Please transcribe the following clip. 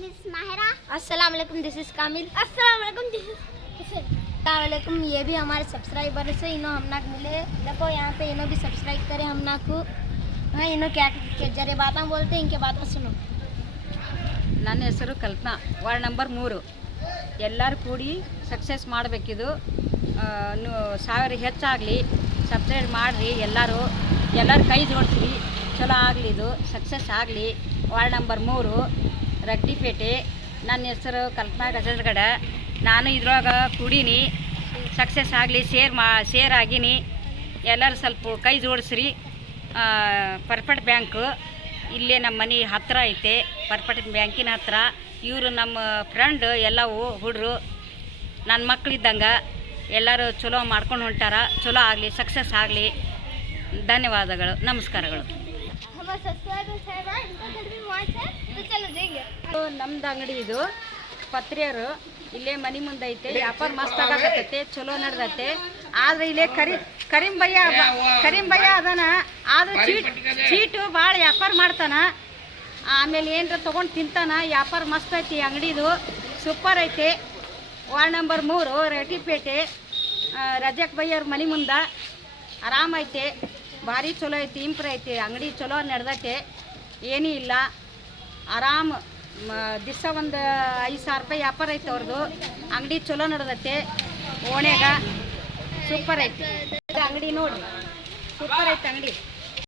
Miss Mahira. अस्सलाम वालेकुम, this is कामिल. अस्सलाम वालेकुम, दिस इज अस्सलाम वालेकुम. ये भी हमारे सब्सक्राइबर से इन्हों हम नाक मिले. देखो यहाँ पे इन्हों भी सब्सक्राइब करे हम नाक को. हाँ, इन्हों क्या जरे बातें बोलते हैं, इनके बातें सुनो. ನನ್ನ ಹೆಸರು ಕಲ್ಪನಾ, ವಾರ್ಡ್ ನಂಬರ್ 3. ಎಲ್ಲರೂ ಕೂಡಿ ಸಕ್ಸಸ್ ಮಾಡಬೇಕಿದು. 1000 ಹೆಚ್ಚಾಗಲಿ, ಸಬ್ಸ್ಕ್ರೈಬ್ ಮಾಡಿರಿ. ಎಲ್ಲರೂ ಕೈ ಜೋಡಿಸ್ರಿ. ಚಲೋ ಆಗಲಿ, ಇದು ಸಕ್ಸಸ್ ಆಗಲಿ. Ward number 3, ರಟ್ಟಿಪೇಟೆ. ನನ್ನ ಹೆಸರು ಕಲ್ಪನಾ ಗಜೇಂದ್ರಗಡ. ನಾನು ಇದ್ರೊಳಗೆ ಕೂಡೀನಿ. ಸಕ್ಸಸ್ ಆಗಲಿ, ಶೇರ್ ಆಗೀನಿ. ಎಲ್ಲರೂ ಸ್ವಲ್ಪ ಕೈ ಜೋಡಿಸ್ರಿ. ಪರ್ಫೆಕ್ಟ್ ಬ್ಯಾಂಕು ಇಲ್ಲೇ ನಮ್ಮ ಮನೆ ಹತ್ತಿರ ಐತೆ. ಪರ್ಫೆಕ್ಟ್ ಬ್ಯಾಂಕಿನ ಹತ್ತಿರ. ಇವರು ನಮ್ಮ ಫ್ರೆಂಡ್, ಎಲ್ಲವೂ ಹುಡುಗರು ನನ್ನ ಮಕ್ಕಳಿದ್ದಂಗೆ. ಎಲ್ಲರೂ ಚಲೋ ಮಾಡ್ಕೊಂಡು ಹೊಂಟಾರ. ಚಲೋ ಆಗಲಿ, ಸಕ್ಸಸ್ ಆಗಲಿ. ಧನ್ಯವಾದಗಳು, ನಮಸ್ಕಾರಗಳು. ನಮ್ದು ಅಂಗಡಿ ಇದು ಪತ್ರಿಯರು. ಇಲ್ಲೇ ಮನೆ ಮುಂದೆ ಐತೆ. ವ್ಯಾಪಾರ ಮಸ್ತ್ ಆಗತ್ತೈತೆ, ಚಲೋ ನಡೆದೈತೆ. ಆದರೆ ಇಲ್ಲೇ ಕರೀಂ ಭಯ್ಯ ಅದಾನ. ಆದ್ರೆ ಚೀಟು ಭಾಳ ವ್ಯಾಪಾರ ಮಾಡ್ತಾನ. ಆಮೇಲೆ ಏನರ ತೊಗೊಂಡು ತಿಂತಾನ. ವ್ಯಾಪಾರ ಮಸ್ತ್ ಐತಿ. ಅಂಗಡಿದು ಸೂಪರ್ ಐತೆ. Ward number 3, ರಟ್ಟಿಪೇಟೆ. ರಜಾಕ್ ಭಯ್ಯವ್ರ ಮನೆ ಮುಂದೆ ಆರಾಮೈತೆ. ಭಾರಿ ಚಲೋ ಐತಿ, ಇಂಪ್ರೂವ್ ಐತಿ. ಅಂಗಡಿ ಚಲೋ ನಡೆದೈತೆ, ಏನೂ ಇಲ್ಲ. ಆರಾಮ್ ದಿವಸ ಒಂದು 5,000 ರೂಪಾಯಿ ವ್ಯಾಪಾರ ಐತೆ ಅವ್ರದ್ದು. ಅಂಗಡಿ ಚಲೋ ನಡೆದೈತೆ. ಓಣ್ಯಾಗ ಸೂಪರ್ ಐತಿ ಅಂಗಡಿ. ನೋಡಿರಿ, ಸೂಪರ್ ಐತೆ ಅಂಗಡಿ.